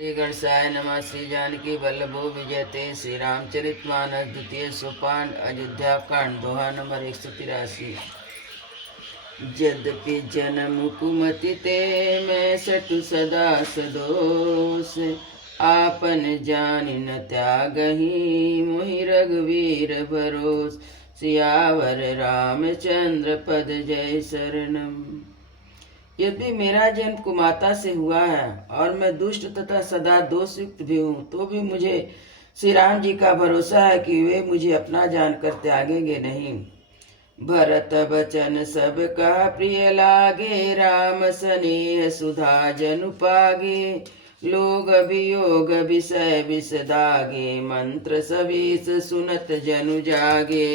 श्री गणेशाय नमः। श्री जानकी वल्लभो विजयते। श्री रामचरितमानस द्वितीय सोपान अयोध्या कांड दोहा नंबर 183। यद्यपि जन्म कुमति ते मैं सटु सदा सदोष, आपन जानि न त्यागहि मोहि रघुवीर भरोस। सियावर रामचंद्र पद जय शरणम। यदि मेरा जन्म कुमाता से हुआ है और मैं दुष्ट तथा सदा दोषयुक्त भी हूँ, तो भी मुझे श्री राम जी का भरोसा है कि वे मुझे अपना जानकर त्यागेंगे नहीं। भरत बचन सब का प्रिय लागे, राम स्नेह सुधा जनु पागे। लोग अभियोग विषय विष दागे, मंत्र सवीस सुनत जनु जागे।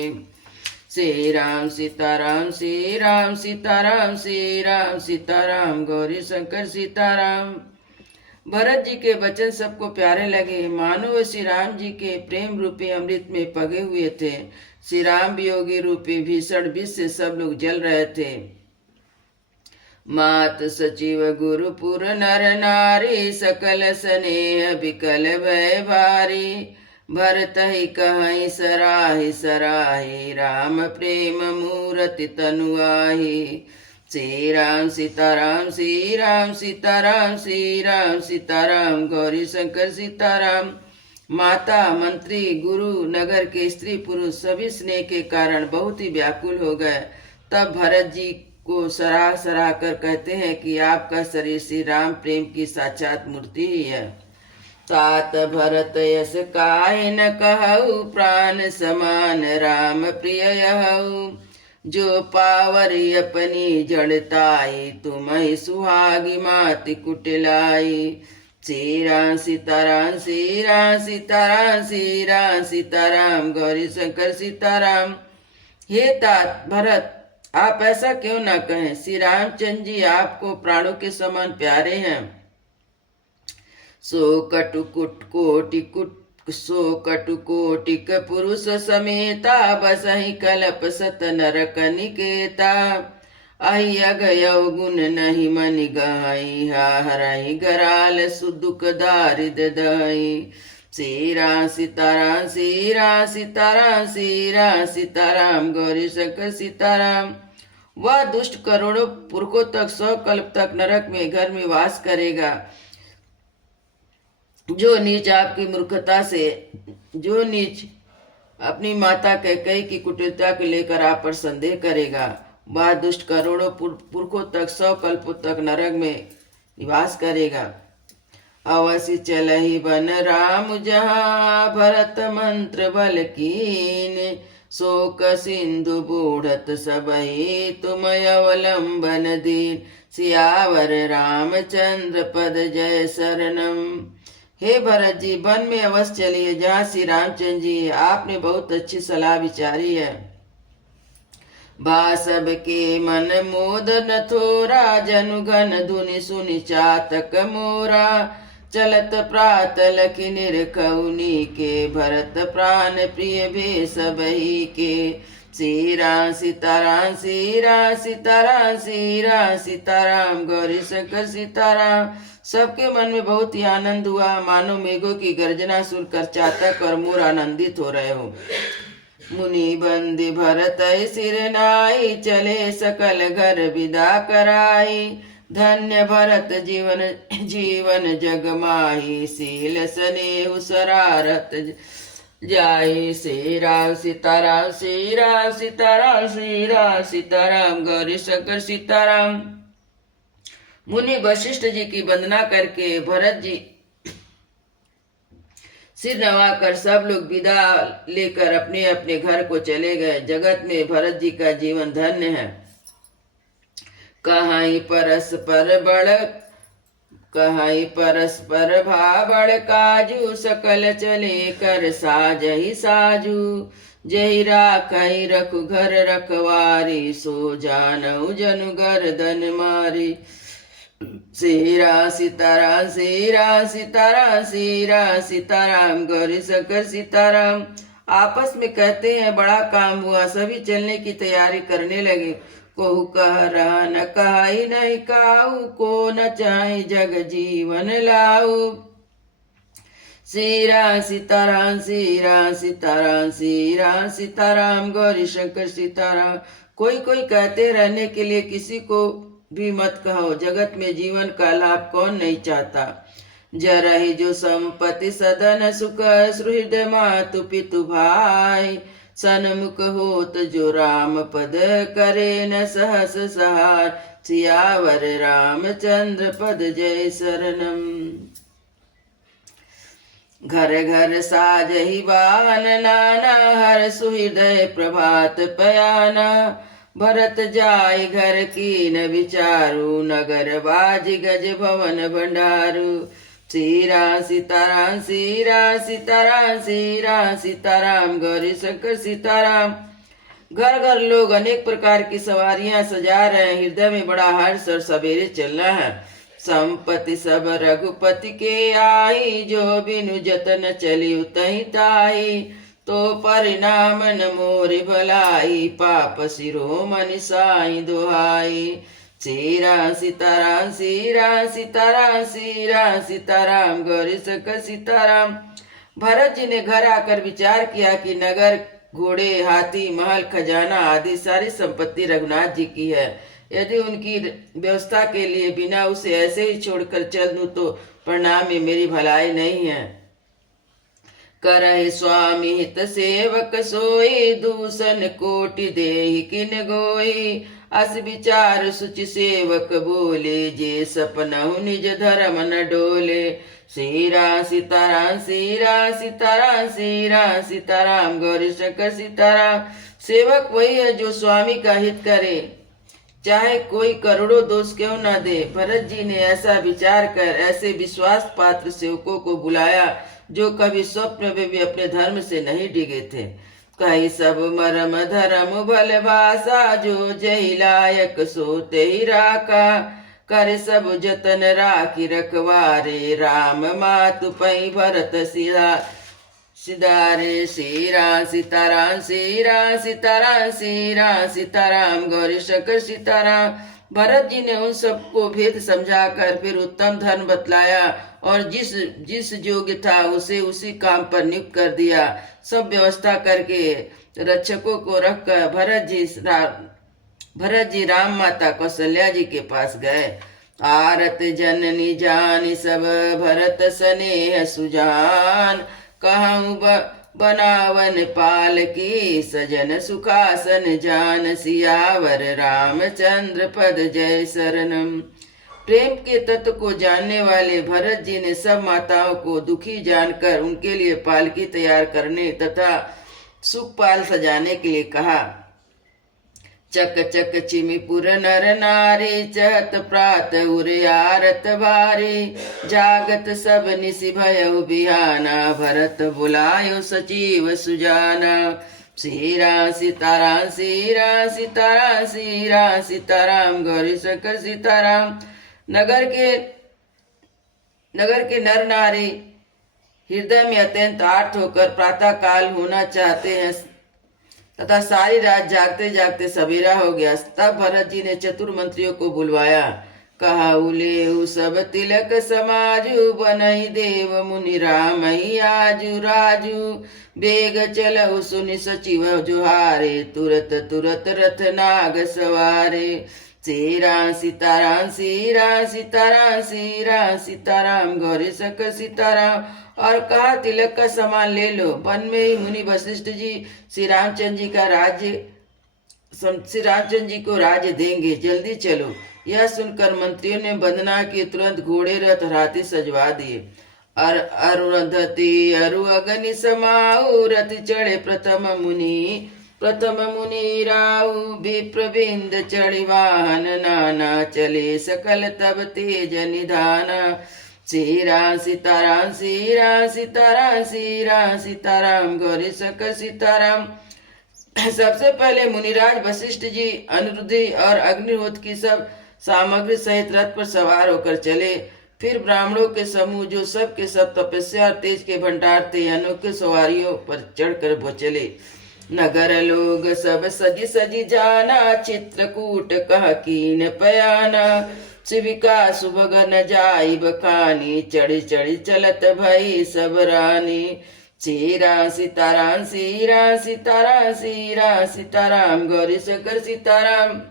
श्री राम सीताराम श्री राम सीताराम श्री राम सीताराम गौरी शंकर सीताराम। भरत जी के वचन सबको प्यारे लगे, मानो वे श्री राम जी के प्रेम रूपी अमृत में पगे हुए थे। श्री राम वियोगी रूपी भीषण विष से सब लोग जल रहे थे। मात सचिव गुरुपुर नर नारी, सकल स्नेह विकल भय भारी। भरत ही कहीं सराहि सराहि, राम प्रेम मूरति तनु आहि। श्री राम सीताराम श्री राम सीताराम श्री राम सीताराम गौरी शंकर सीताराम। माता मंत्री गुरु नगर के स्त्री पुरुष सभी स्नेह के कारण बहुत ही व्याकुल हो गए। तब भरत जी को सराह सराह कर कहते हैं कि आपका शरीर श्री राम प्रेम की साक्षात मूर्ति ही है। तात भरत यस काहे न कहु, प्राण समान राम प्रिय यहु। जो पावरी अपनी जड़ताई, तुम्हि सुहागी माति कुटिलाई। श्री राम सीताराम श्री राम सीताराम श्री राम सीताराम गौरी शंकर सीताराम। हे तात भरत, आप ऐसा क्यों न कहें, श्री रामचंद्र जी आपको प्राणों के समान प्यारे हैं। सो कटु कोटिक पुरुष समेता, बसहि कलप सत नरक निकेता। अहि अगयौ गुण नहीं मनि गहई, हरहि गराल सुदुख दारिद दहई। श्री राम सीताराम श्री राम सीताराम श्री राम सीताराम गौरी शंकर सीताराम। वह दुष्ट करोड़ों पुरखों तक 100 कल्प तक नरक में घर में वास करेगा। जो नीच आपकी मूर्खता से, जो नीच अपनी माता कैकेयी की कुटिलता को लेकर आप पर संदेह करेगा, वह दुष्ट करोड़ों पुरखों तक 100 कल्पों तक नरक में निवास करेगा। अवश्य चलहि बन राम जहाँ, भरत मंत्र बल कीन। शोक सिंधु बूढ़त सबहि, तुम अवलंबन दीन। सियावर रामचंद्र पद जय शरणम। हे भरत जी, वन में अवश्य चलिए जहाँ श्री रामचंद्र जी। आपने बहुत अच्छी सलाह विचारी है। भासब के मन मोद न थोरा, जनु घन धुनि सुनि चातक मोरा। चलत प्रात लखि निरखउनी के, भरत प्राण प्रिय भे सबहि के। श्री राम सीताराम श्री राम सीताराम श्री राम सीताराम गौरी शंकर सीताराम। सबके मन में बहुत ही आनंद हुआ, मानो मेघों की गर्जना सुनकर चातक और मोर आनंदित हो रहे हो। मुनि बंदी भरत सिर नाई, चले सकल घर विदा कराई। धन्य भरत जीवन जीवन जग माही, सील स्नेह सरारत जाई। श्री राम सीताराम श्री राम सीताराम श्री राम सीताराम गौरी शंकर सीताराम। मुनि वशिष्ठ जी की वंदना करके भरत जी सिर नवाकर सब लोग विदा लेकर अपने अपने घर को चले गए। जगत में भरत जी का जीवन धन्य है। कहाई परस्पर भाबड़ काजू, सकल चले कर साजहि साजू। जहि राखहि रखु घर रखवारी, सो जानऊ जनु गर्दन मारी। श्री राम सीताराम श्री राम सीताराम श्री राम सीताराम गौरी शंकर सीताराम। आपस में कहते हैं बड़ा काम हुआ, सभी चलने की तैयारी करने लगे। कोहु कह रहा न कहाई नहीं काऊ, को न चाहे जग जीवन लाऊ। श्री राम सीताराम, श्री राम सीताराम, श्री राम सीताराम, गौरी शंकर सीताराम। कोई कोई कहते रहने के लिए किसी को भी मत कहो, जगत में जीवन का लाभ कौन नहीं चाहता। जरहि जो संपत्ति सदन सुख, सुहृदय मातु पितु भाई, सन्मुख होत जो राम पद करे न सहस सहाय, सियावर रामचंद्र पद जय शरणम। घर घर साजहि बान नाना, हर सुहृदय प्रभात पयाना, भरत जाय घर की न विचारू, नगर बाज गज भवन भंडारू। श्री राम सीताराम, श्री राम सीताराम, श्री राम सीताराम, गौरी शंकर सीताराम। घर घर लोग अनेक प्रकार की सवारियां सजा रहे हैं, हृदय में बड़ा हर्ष और सवेरे चलना है। संपत्ति सब रघुपति के आई, जो बिनु जतन चली उतहि ताई, तो परिणाम न मोरि भलाई, पाप शिरोमणि साई दुहाई। श्री राम सीताराम, श्री राम सीताराम, श्री राम सीताराम, गौरी शंकर सीताराम। भरत जी ने घर आकर विचार किया कि नगर, घोड़े, हाथी, महल, खजाना आदि सारी संपत्ति रघुनाथ जी की है। यदि उनकी व्यवस्था के लिए बिना उसे ऐसे ही छोड़कर चल दूं तो परिणाम में मेरी भलाई नहीं है। करहि स्वामी हित सेवक सोई, दूषण कोटि देहि किन गोई, अस विचार सुचि सेवक बोले, जे सपनहु निज धर्म न डोले। श्री राम सीताराम, श्री राम सीताराम, श्री राम सीताराम, गौरी शंकर सीताराम। सेवक वही है जो स्वामी का हित करे, चाहे कोई करोड़ों दोष क्यों न दे। भरत जी ने ऐसा विचार कर ऐसे विश्वास पात्र सेवकों को बुलाया जो कभी स्वप्न में भी अपने धर्म से नहीं डिगे थे। कही सब मरम धर्म भल भाषा, जो जहि लायक सो तेहि राका, कर सब जतन राखी रखवारे, राम मातु पै भरत सिधारे। श्री राम सीताराम, श्री राम सीताराम, श्री राम सीताराम, गौरी शंकर सीताराम। भरत जी ने उन सबको भेद समझाकर फिर उत्तम धर्म बतलाया और जिस योग्य था उसे उसी काम पर नियुक्त कर दिया। सब व्यवस्था करके रक्षकों को रखकर भरत जी राम माता कौशल्या जी के पास गए। आरत जननी जानी सब भरत स्नेह सुजान, कहूँ बनावन पाल की, सजन सुखासन जान, सियावर रामचंद्र पद जय शरणम। प्रेम के तत्व को जानने वाले भरत जी ने सब माताओं को दुखी जानकर उनके लिए पालकी तैयार करने तथा सुखपाल सजाने के लिए कहा। चक चक चिमिपुर नर नारी, चहत प्रात उरे आरत भारी, जागत सब निशि भयउ बिहाना, भरत बुलायो सचिव सुजाना। श्री राम सीताराम, श्री राम सीताराम, श्री राम सीताराम, गौरी शंकर सीताराम। नगर के नर नारी हृदय में अत्यंत आर्त होकर प्रातः काल होना चाहते हैं तथा सारी रात जागते जागते सवेरा हो गया। तब भरत जी ने चतुर मंत्रियों को बुलवाया। कहा उले सब तिलक समाजु, बनहि देव मुनि राम ही आजु राजू, बेग चलहु सुनि सचिव जुहारे, तुरत तुरत रथ नाग सवारे। श्री राम सीताराम, श्री राम सीताराम, श्री राम सीताराम, गौरी शंकर सीताराम। और कहा तिलक का सामान ले लो। वन में ही मुनि वशिष्ठ जी श्री रामचंद्र जी को राज्य देंगे, जल्दी चलो। यह सुनकर मंत्रियों ने वंदना की, तुरंत घोड़े रथ हाथी सजवा दिए। अरुंधति अरु अग्नि समाऊ, रथ चढ़े प्रथम मुनि राऊ, विप्रबिंद चढ़ी वाहन नाना, चले सकल तब तेज निधाना। श्री राम सीताराम, श्री राम सीताराम, श्री राम सीताराम, गौरी शंकर सीताराम। सबसे पहले मुनिराज वशिष्ठ जी अनिरुद्धि और अग्निहोत्र की सब सामग्री सहित रथ पर सवार होकर चले। फिर ब्राह्मणों के समूह जो सब के सब तपस्या और तेज के भंडार थे, अनोखे सवारियों पर चढ़कर वो चले। नगर लोग सब सजी सजी जाना, चित्रकूट कह कीन पयाना, शिविका सुभग न जाई बखानी, चढ़ी चढ़ी चलत भई सब रानी। सीरा सीताराम सीरा सीताराम सीरा सीताराम, गौरी शंकर सीताराम।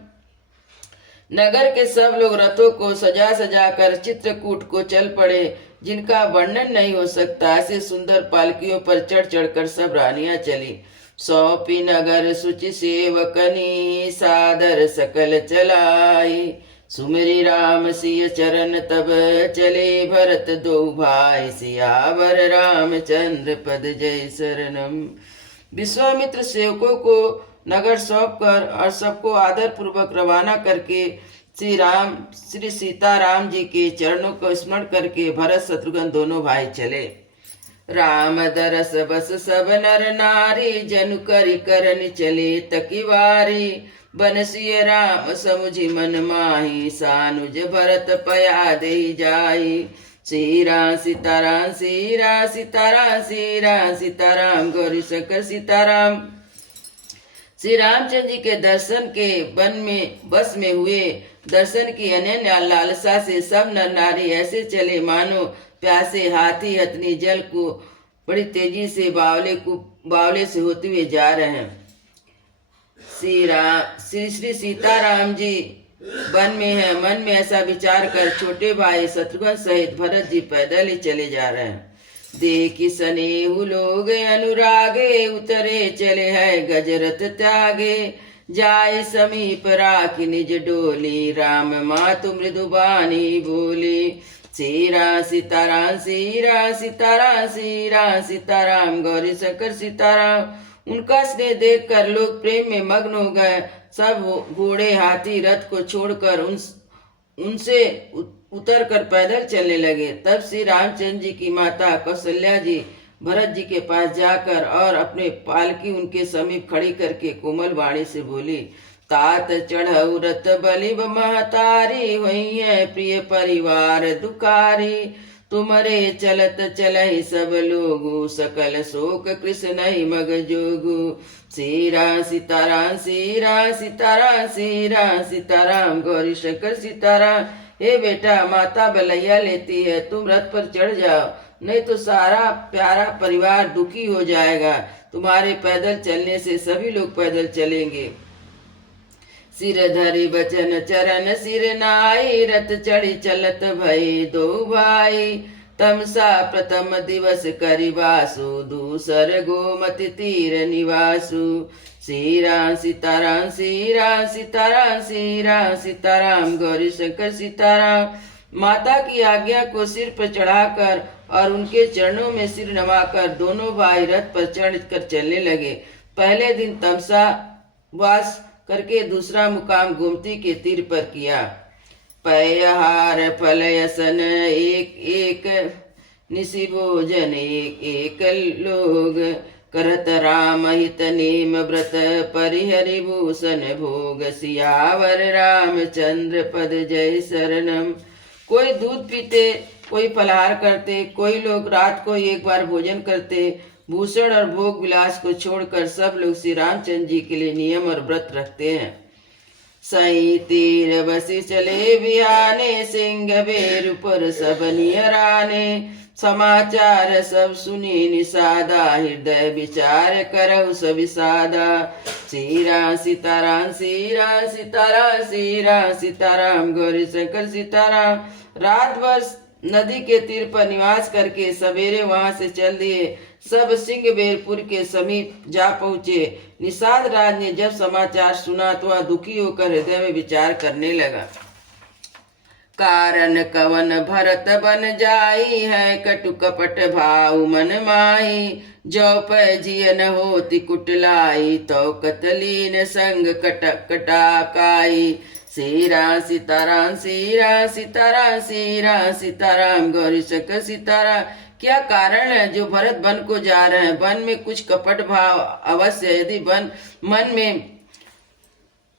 नगर के सब लोग रथों को सजा सजा कर चित्रकूट को चल पड़े, जिनका वर्णन नहीं हो सकता। ऐसे सुंदर पालकियों पर चढ़ चढ़कर सब रानियां चली। सौंपी नगर सुचि सेवकनी, सादर सकल चलाई। सुमिरी राम सिय चरण तब, चले भरत दो भाई। सियावर रामचंद्र पद जय शरणम। विश्वामित्र सेवकों को नगर सौंप कर और सबको आदर पूर्वक रवाना करके श्री सीताराम जी के चरणों को स्मरण करके भरत शत्रुघ्न दोनों भाई चले। राम दरस बस सब नर नारी, जनु करि करन चले तकिवारी। बनसिय राम समुझि मन माही, सानुज भरत पया दे जाई। सीरा सीताराम सीरा सीताराम सीरा सीताराम, गौरी शंकर सीताराम। श्री रामचंद्र जी के दर्शन के बस में हुए। दर्शन की अनन्य लालसा से सब नर नारी ऐसे चले मानो प्यासे हाथी हथनी जल को बड़ी तेजी से बावले से होते हुए जा रहे हैं। श्री सीताराम जी वन में है। मन में ऐसा विचार कर छोटे भाई शत्रुघ्न सहित भरत जी पैदल ही चले जा रहे हैं। देखी सनेहु लोग अनुरागे, उतरे चले है गजरथ त्यागे। जाय समीप राखी निज डोली, राम मातु मृदुबानी बोली। सीरा सीताराम सीरा सीताराम सीरा सीताराम, गौरी शंकर सीताराम। उनका स्नेह देख कर लोग प्रेम में मग्न हो गए। सब घोड़े हाथी रथ को छोड़कर उनसे उतर कर पैदल चलने लगे। तब श्री रामचंद्र जी की माता कौशल्या जी भरत जी के पास जाकर और अपने पालकी उनके समीप खड़ी करके कोमल वाणी से बोली। तात चढ़ऊ रथ बलि महतारी, हुई है प्रिय परिवार दुकारी। तुमरे चलत चलहि सब लोगु, सकल शोक कृष्ण नहीं मग जोगु। सीरा सीताराम सीरा सीताराम सीरा सीताराम, गौरी शंकर सीताराम। हे बेटा, माता बलैया लेती है, तुम रथ पर चढ़ जाओ, नहीं तो सारा प्यारा परिवार दुखी हो जाएगा। तुम्हारे पैदल चलने से सभी लोग पैदल चलेंगे। सिर धरि बचन चरण सिर नाई, रथ चढ़ी चलत भई दो भाई। तमसा प्रथम दिवस करिबासु, दूसर गोमति तीर निवासु। सीरा सीताराम सीरा सीताराम सीरा सीताराम, गौरी शंकर सीताराम। माता की आज्ञा को सिर पर चढ़ाकर और उनके चरणों में सिर नवाकर दोनों भाई रथ पर चढ़ कर चलने लगे। पहले दिन तमसा वास करके दूसरा मुकाम गोमती के तीर पर किया। पयहार फलयसन एक एक, निशि भोजन एक एक लोग। करत राम हित नेम व्रत, परिहरि भूषण भोग। सियावर रामचंद्र पद जय शरणम। कोई दूध पीते, कोई फलाहार करते, कोई लोग रात को एक बार भोजन करते। भूषण और भोग विलास को छोड़कर सब लोग श्री रामचंद्र जी के लिए नियम और व्रत रखते हैं। सई तीर बसी चले बिहाने, सिंह बेर पर सब नियराने। समाचार सब सुनी निषादा, हृदय विचार करहु सब सादा। सीरा सीताराम सीरा सीताराम सीरा सीताराम, गौरी शंकर सीताराम। रात भर नदी के तीर पर निवास करके सवेरे वहां से चल दिए। सब सिंहबेरपुर के समीप जा पहुंचे। निषाद राज ने जब समाचार सुना तो वह दुखी होकर हृदय में विचार करने लगा। कारण कवन भरत बन जाई है, कटु कपट भाव मन माही। जो पै जियन होति कुटलाई, तो कतलीन संग कटाकाई। सीरा सीताराम सीरा सीताराम सीरा सीताराम, गौरी शंकर सीताराम। क्या कारण है जो भरत वन को जा रहे हैं? वन में कुछ कपट भाव अवश्य। यदि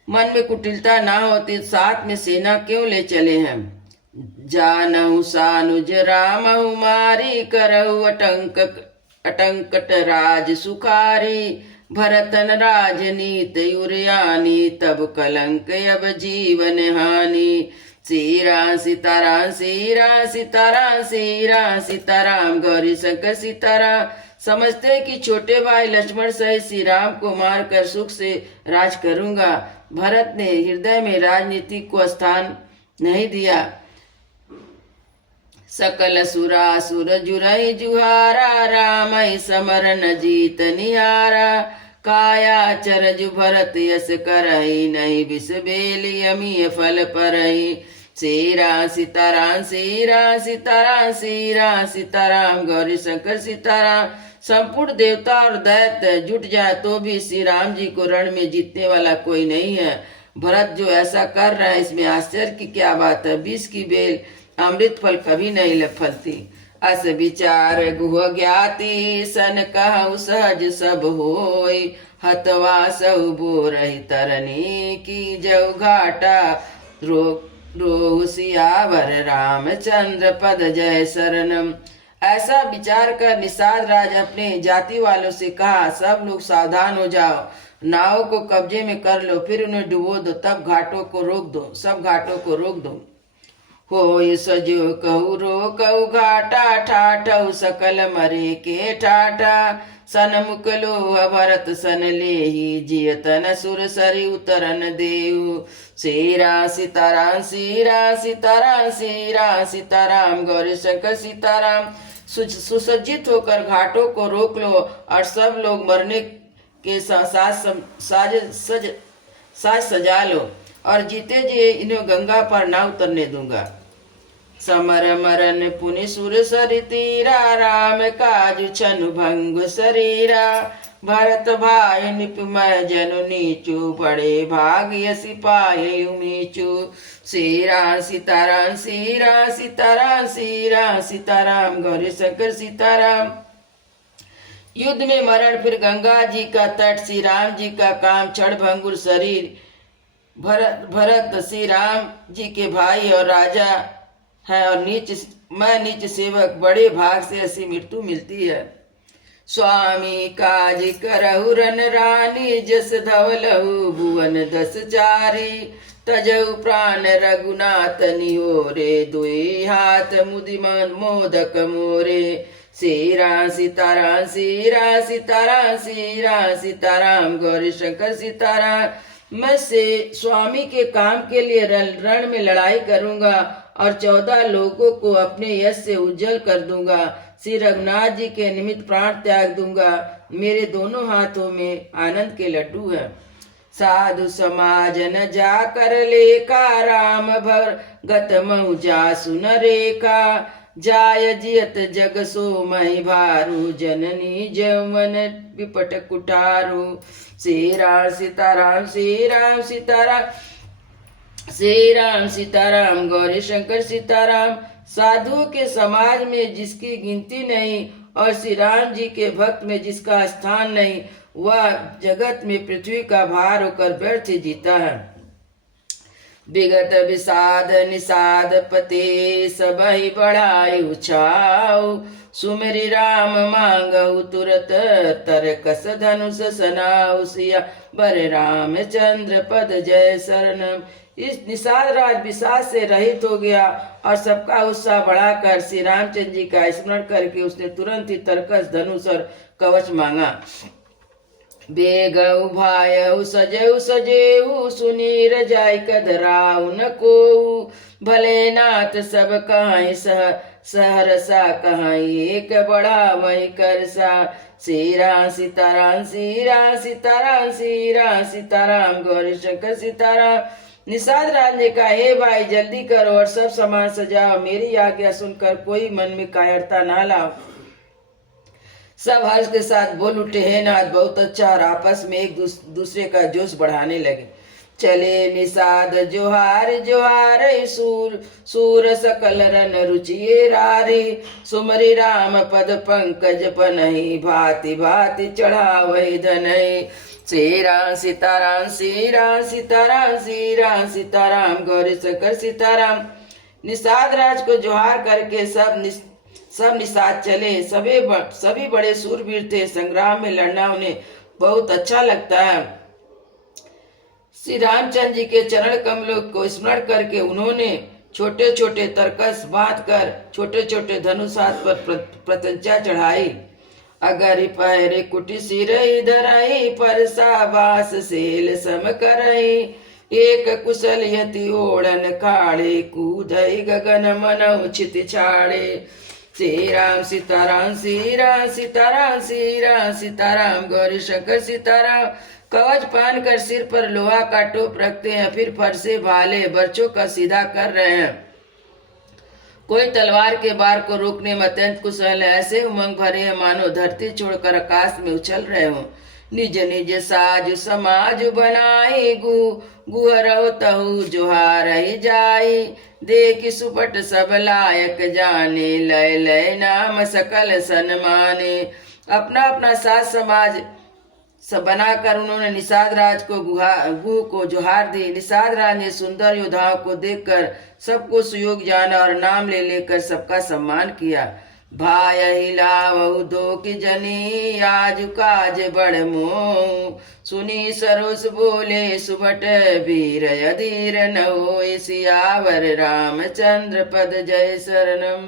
मन में कुटिलता ना होती साथ में सेना क्यों ले चले हैं? जानहु सानुज रामहु मारी, करहु अटंकट राज सुखारी। भरतन राजनीत उरयानी, तब कलंक अब जीवन हानि। सीरा सीताराम सीरा सीताराम सीरा सीताराम गौरी शंकर सीताराम। समझते कि छोटे भाई लक्ष्मण सहित श्री राम को मारकर सुख से राज करूंगा। भरत ने हृदय में राजनीति को स्थान नहीं दिया। सकल सुरासुर जुरई जुहारा, राम समर न जीत निहारा। काया चरजु भरत यस करई, नहीं विष बेली अमीय फल परई। सीरा सीताराम सीरा सीताराम सीरा सीताराम गौरी शंकर सीताराम। संपूर्ण देवता और दैत्य जुट जाए तो भी श्री राम जी को रण में जीतने वाला कोई नहीं है। भरत जो ऐसा कर रहा है इसमें आश्चर्य की क्या बात है। विष की बेल अमृत फल कभी नहीं फलती। अस विचार गुह ज्ञाति, सन कहु सहज सब होय। हतवा सहु बोरहि तरनी, की जऊ घाटा रोहु सियावर। रामचंद्र पद जय शरणम। ऐसा विचार कर निषाद राज अपने जाति वालों से कहा, सब लोग सावधान हो जाओ, नाव को कब्जे में कर लो, फिर उन्हें डुबो दो, तब घाटों को रोक दो, सब घाटों को रोक दो। होय सजो कहु रोकऊ घाटा, ठाठऊ सकल मरे के ठाठा। सनमुख लोह भरत सन लेहि, जियतन सुर सरि उतरन देहु। सीरा सीताराम सीरा सीताराम सीरा सीताराम गौरी शंकर सीताराम। सुसज्जित होकर घाटों को रोक लो और सब लोग मरने के साज सजा लो, और जीते जी इन्हें गंगा पर ना उतरने दूंगा। समर मरन पुनि सुर सरि तीरा, राम काजु छनु भंग शरीरा। भरत भाई निपमय जनु नीचू, बड़े भाग यसी पाए उमीचू। सीरा सीताराम सीरा सीताराम सीरा सीताराम गौरी शंकर सीताराम। युद्ध में मरण, फिर गंगा जी का तट, श्री राम जी का काम, क्षण भंगुर शरीर। भरत श्री राम जी के भाई और राजा है, और मैं नीच सेवक, बड़े भाग से ऐसी मृत्यु मिलती है। स्वामी काज करहु रन रानी, जस धवलहु भुवन दस चारी। तजऊ प्राण रघुनाथ निहोरे, दुई हाथ मुदिमान मोदक मोरे। सीरा सीताराम सीरा सीताराम सीरा सीताराम गौरी शंकर सीताराम। मैं से स्वामी के काम के लिए रण में लड़ाई करूंगा और 14 लोगों को अपने यश से उज्जवल कर दूंगा। श्री रघुनाथ जी के निमित्त प्राण त्याग दूंगा। मेरे दोनों हाथों में आनंद के लड्डू है। साधु समाज न जाकर लेखा, राम भर गत महु जासु न रेखा। जाय जियत जग सो महि भारू, जननी जमन विपट कुठारू। श्री राम सीताराम श्री राम सीताराम श्री राम सीताराम गौरी शंकर सीताराम। साधुओं के समाज में जिसकी गिनती नहीं और श्री राम जी के भक्त में जिसका स्थान नहीं, वह जगत में पृथ्वी का भार होकर व्यर्थ ही जीता है। विगत विषाद निषाद पते, सबहि बढ़ाई उछाऊ। सुमिरि राम मांगहु तुरत, तरकस धनुष सनाऊ। सिया बर रामचंद्र पद जय शरणम। इस निषाद राज विषाद से रहित हो गया और सबका उत्साह बढ़ाकर श्री रामचंद्र जी का स्मरण करके उसने तुरंत ही तरकस धनुष और कवच मांगा। बेगऊ भायऊ सजेऊ सजेऊ, सुनीर जाय कदराऊ न कोऊ। भले नाथ सब कहाई सहरसा कहाई, एक बड़ा वही करसा। सीरा सीताराम सीरा सीताराम सीरा सीताराम गौरी शंकर सीताराम। निषाद राज ने कहा, हे भाई जल्दी करो और सब सामान सजाओ, मेरी आज्ञा सुनकर कोई मन में कायरता ना लाओ। सब हर्ष के साथ बोल उठे, हे नाथ बहुत अच्छा, और आपस में एक दूसरे का जोश बढ़ाने लगे। चले निषाद जोहार जोहार, सूर सूर सकल रन रुचिए रारे। सुमरि राम पद पंकज पनहि, भांति भांति चढ़ावहि धनहि। श्री राम सीताराम श्री राम सीताराम श्री राम सीताराम गौरी शंकर सीताराम। निषाद राज को जोहार करके सब निषाद चले। सभी बड़े सूरवीर थे, संग्राम में लड़ना उन्हें बहुत अच्छा लगता है। श्री रामचंद्र जी के चरण कमलों को स्मरण करके उन्होंने छोटे छोटे तरकस बांध कर छोटे छोटे धनुष हाथ पर प्रत्यंचा चढ़ाई। अगर पैरे कुटी सिर धरई परसा बास सेल सम करई। एक कुशल यति ओढ़न खाड़े कूदई गगन मनौ छित छाड़े। श्री राम सीताराम श्री राम सीताराम श्री राम सीताराम गौरी शंकर सीताराम। कवच पहन कर सिर पर लोहा का टोप रखते हैं, फिर फरसे भाले बर्छों का सीधा कर रहे हैं। कोई तलवार के बार को रोकने में अत्यंत कुशल है। ऐसे उमंग भरे हैं मानो धरती छोड़कर आकाश में उछल रहे हो। निज निज साज समाज बनाई गुहरौ तहु जोहार जाई। देख सुपट सब लायक जाने लय लय नाम सकल सन्माने। अपना अपना साज समाज सब बनाकर उन्होंने निषाद राज को गुह को जोहार दी। निषाद राज ने सुंदर योद्धाओं को देखकर सबको सुयोग जाना और नाम ले लेकर सबका सम्मान किया। भाय हिलावहु दो की जनी आज काज बड़ मोह। सुनी सरोस बोले सुभट वीर अधीर न होय। सियावर रामचंद्र पद जय शरणम।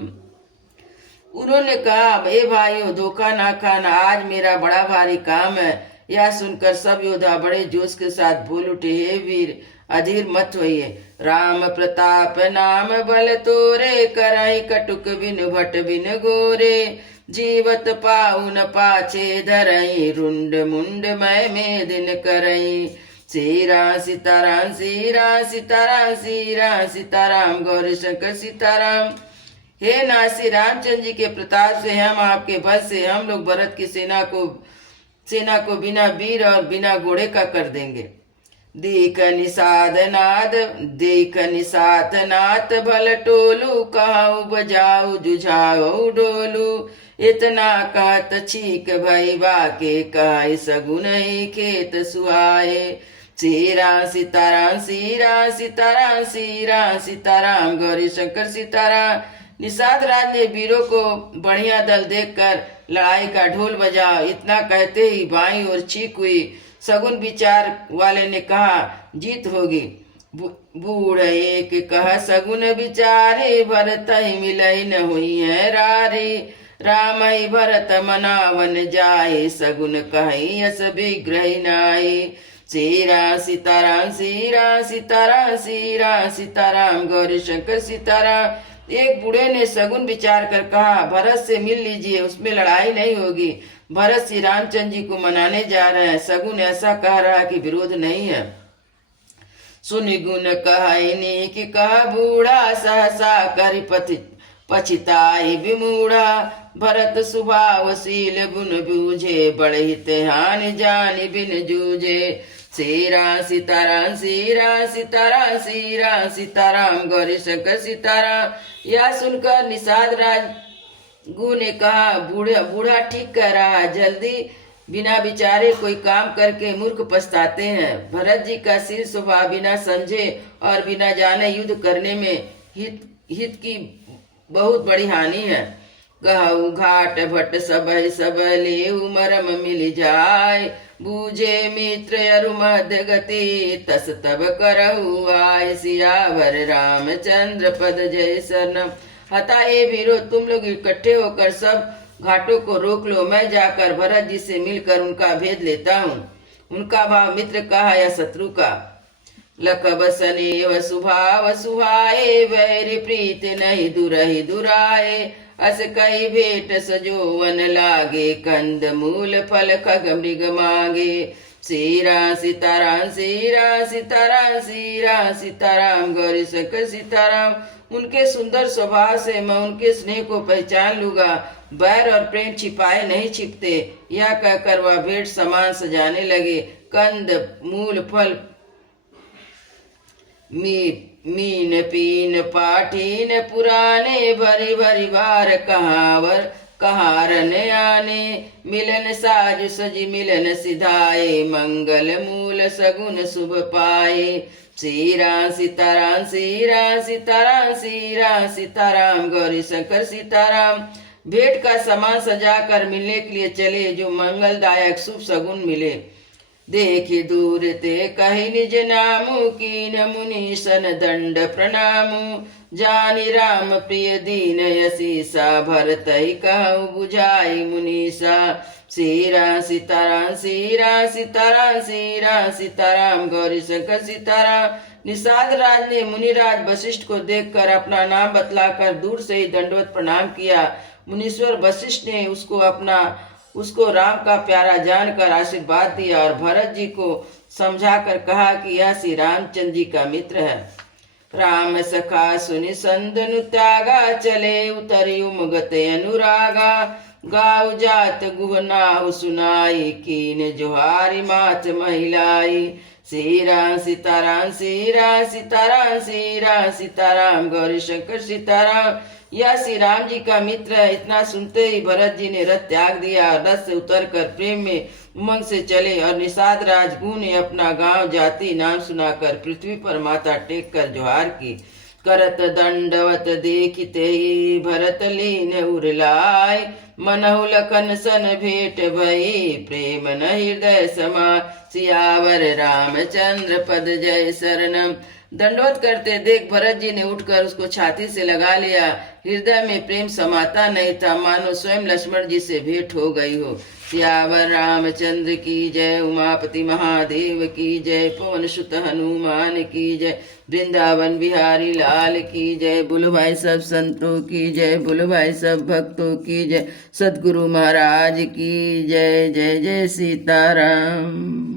उन्होंने कहा, हे भाइयों धोखा ना खाना, आज मेरा बड़ा भारी काम है। यह सुनकर सब योद्धा बड़े जोश के साथ बोल उठे, हे वीर अधीर मत होइए। राम प्रताप नाम बल तोरे करई कटुक बिन भट बिन गोरे। जीवत पाउन पाछे धरई रुंड मुंड मय में दिन करई। श्री राम सीताराम श्री राम सीताराम श्री राम सीताराम गौरी शंकर सीताराम। हे नासी रामचंद्र जी के प्रताप से हम आपके बल से हम लोग भरत की सेना को बिना वीर और बिना घोड़े का कर देंगे। देख निषाद नाथ भल टोलू कहूँ बजाऊ जुझाऊ डोलू। इतना कहत छीक भई बाके कह सगुन खेत सुहाए। श्री राम सीताराम श्री राम सीताराम श्री राम सीताराम गौरी शंकर सीताराम। निषाद राज ने वीरों को बढ़िया दल देखकर लड़ाई का ढोल बजाओ इतना कहते ही बाईं ओर चीख हुई। सगुन विचार वाले ने कहा, जीत होगी। बूढ़ एक कह सगुन विचारे भरत ही मिलई न हुई है रारे। राम ही भरत मनावन जाए सगुन कही यस विग्रह नाई। श्री राम सीताराम श्री राम सीताराम श्री राम सीताराम गौरी शंकर सीताराम। एक बूढ़े ने सगुन विचार कर कहा, भरत से मिल लीजिए, उसमें लड़ाई नहीं होगी। भरत श्री रामचंद्र जी को मनाने जा रहे हैं। सगुन ऐसा कह रहा कि विरोध नहीं है। सुनि गुण कहनी कि कह बूढ़ा सहसा करि पछिताई विमूढ़ा। भरत स्वभावशील गुण बूझे बड़े हित हानि जानि बिन जूझे। श्री राम सीताराम श्री राम सीताराम श्री राम सीताराम गौरी शंकर सीताराम। यह सुनकर निषाद राज गु ने कहा, बूढ़ा ठीक कह रहा है। जल्दी बिना विचारे कोई काम करके मूर्ख पछताते हैं। भरत जी का शील स्वभाव बिना समझे और बिना जाने युद्ध करने में हित की बहुत बड़ी हानि है। कहु घाट भट सब ले मरम मिल जाय। बूझे मित्र अरु मध्य गति तस तब करहु आय। सियावर रामचंद्र पद जय शरणम। हता ए वीरो, तुम लोग इकट्ठे होकर सब घाटों को रोक लो। मैं जाकर भरत जी से मिलकर उनका भेद लेता हूँ। उनका भाव मित्र का है या शत्रु का। लख बसने सुभाव सुहाए वैरी प्रीत नहीं दुरहि दुराए। अस कई भेंट सजोवन लागे कंद मूल फल खग मृग मांगे। श्री राम सीताराम श्री राम सीताराम श्री राम सीताराम गौरी शंकर सीताराम। उनके सुंदर स्वभाव से मैं उनके स्नेह को पहचान लूंगा। बैर और प्रेम छिपाए नहीं छिपते। यह कहकर वह भेंट सामान सजाने लगे। कंद मूल फल मीन पीन पाठीन पुराने भरी भरी बार कहारन आने। मिलन साज सजी मिलन सिधाए मंगल मूल सगुन शुभ पाए। श्री राम सीताराम श्री राम सीताराम श्री राम सीताराम गौरी शंकर सीताराम। भेंट का सामान सजा कर मिलने के लिए चले, जो मंगलदायक शुभ सगुन मिले। देखी दूर ते कही निज नामु कीन मुनि सन दंड प्रणामु। जानी राम प्रिय दीन यसीसा भरत ही कहूँ बुझाई मुनीसा। सीरा सीताराम सीरा सीताराम सीरा सीताराम गौरी शंकर सीताराम। निषाद राज ने मुनिराज वशिष्ठ को देखकर अपना नाम बतलाकर दूर से ही दंडवत प्रणाम किया। मुनीश्वर वशिष्ठ ने उसको राम का प्यारा जानकर आशीर्वाद दिया और भरत जी को समझाकर कहा कि यह श्री रामचंद्र जी का मित्र है। राम सखा सुनि संदनु त्यागा चले उतरि उमगते अनुरागा। गाँव जात गुह नाहु सुनाई कीन जोहारी मात महिलाई। श्री राम सीताराम श्री राम सीताराम श्री राम सीताराम गौरी शंकर सीताराम। यह श्री राम जी का मित्र है। इतना सुनते ही भरत जी ने रथ त्याग दिया। रथ से उतरकर प्रेम में उमंग से चले और निषाद राजगु ने अपना गांव जाति नाम सुनाकर पृथ्वी पर माथा टेक कर जोहार की। करत दंडवत देखते ही भरत लीन उरलाय। मनहु लखन सन भेंट भई प्रेम न हृदय समा। सियावर रामचंद्र पद जय शरणम। दंडवत करते देख भरत जी ने उठकर उसको छाती से लगा लिया। हृदय में प्रेम समाता नहीं था, मानो स्वयं लक्ष्मण जी से भेंट हो गई हो। सियावर रामचंद्र की जय, उमापति महादेव की जय, पवन सुत हनुमान की जय, वृंदावन बिहारी लाल की जय। बोलो भाई सब संतों की जय, बोलो भाई सब भक्तों की जय। सद्गुरु महाराज की जय। जय जय सीताराम।